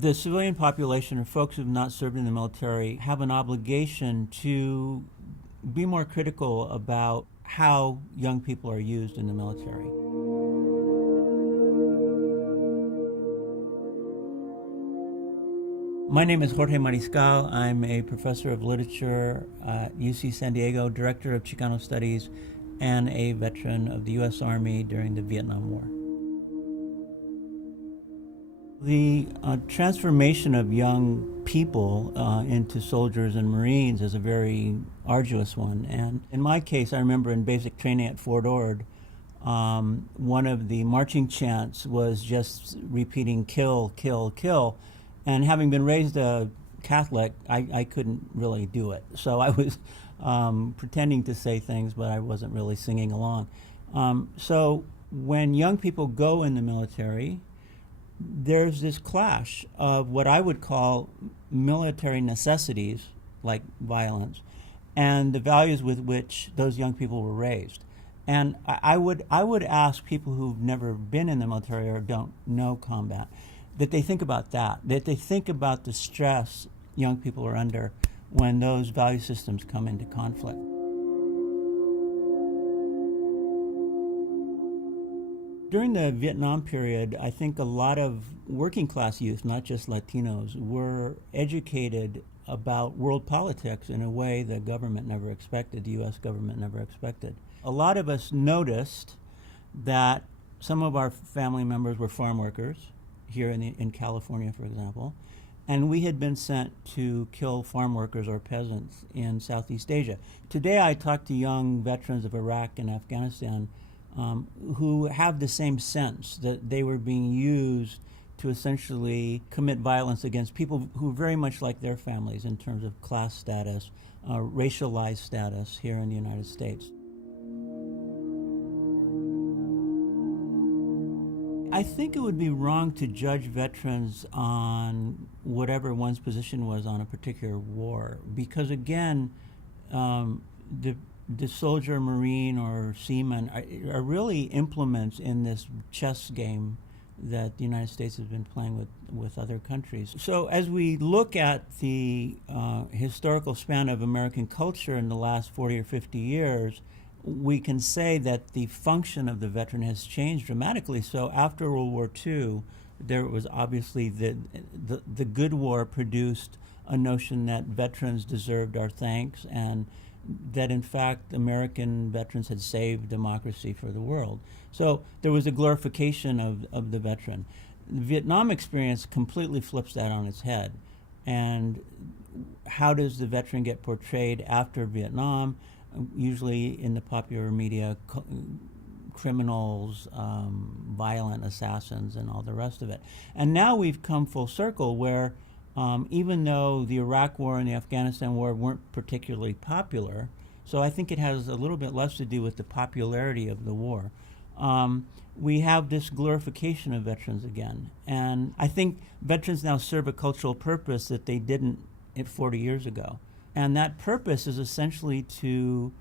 The civilian population, or folks who have not served in the military, have an obligation to be more critical about how young people are used in the military. My name is Jorge Mariscal. I'm a professor of literature at UC San Diego, director of Chicano studies, and a veteran of the U.S. Army during the Vietnam War. The transformation of young people into soldiers and Marines is a very arduous one. And in my case, I remember in basic training at Fort Ord, one of the marching chants was just repeating kill, kill, kill. And having been raised a Catholic, I couldn't really do it. So I was pretending to say things, but I wasn't really singing along. So when young people go in the military, there's this clash of what I would call military necessities, like violence, and the values with which those young people were raised. And I would ask people who've never been in the military or don't know combat, that they think about that they think about the stress young people are under when those value systems come into conflict. During the Vietnam period, I think a lot of working class youth, not just Latinos, were educated about world politics in a way the government never expected, the U.S. government never expected. A lot of us noticed that some of our family members were farm workers, here in California, for example, and we had been sent to kill farm workers or peasants in Southeast Asia. Today I talk to young veterans of Iraq and Afghanistan who have the same sense that they were being used to essentially commit violence against people who are very much like their families in terms of class status, racialized status here in the United States. I think it would be wrong to judge veterans on whatever one's position was on a particular war, because again, the soldier, Marine, or seaman are really implements in this chess game that the United States has been playing with other countries. So as we look at the historical span of American culture in the last 40 or 50 years, we can say that the function of the veteran has changed dramatically. So after World War II, there was obviously the good war produced a notion that veterans deserved our thanks, and that in fact American veterans had saved democracy for the world. So there was a glorification of the veteran. The Vietnam experience completely flips that on its head. And how does the veteran get portrayed after Vietnam? Usually in the popular media, criminals, violent assassins, and all the rest of it. And now we've come full circle where even though the Iraq War and the Afghanistan War weren't particularly popular, so I think it has a little bit less to do with the popularity of the war, we have this glorification of veterans again. And I think veterans now serve a cultural purpose that they didn't 40 years ago. And that purpose is essentially to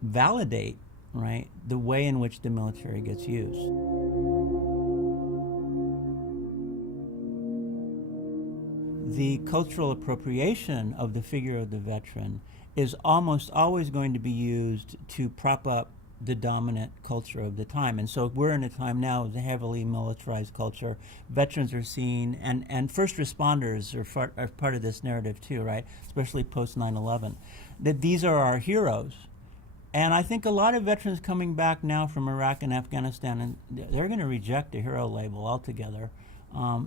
validate, right, the way in which the military gets used. The cultural appropriation of the figure of the veteran is almost always going to be used to prop up the dominant culture of the time. And so we're in a time now of a heavily militarized culture. Veterans are seen, and first responders are part of this narrative too, right? Especially post 9/11, that these are our heroes. And I think a lot of veterans coming back now from Iraq and Afghanistan, and they're going to reject the hero label altogether.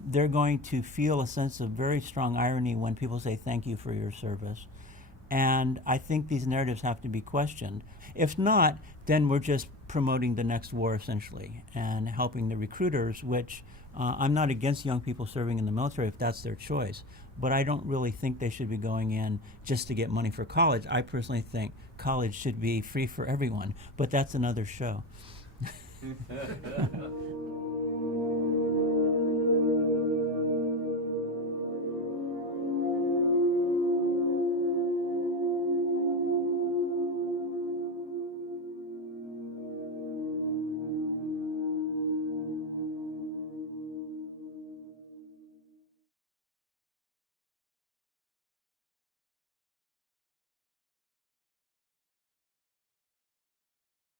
They're going to feel a sense of very strong irony when people say thank you for your service. And I think these narratives have to be questioned. If not, then we're just promoting the next war essentially and helping the recruiters, which I'm not against young people serving in the military if that's their choice, but I don't really think they should be going in just to get money for college. I personally think college should be free for everyone, but that's another show.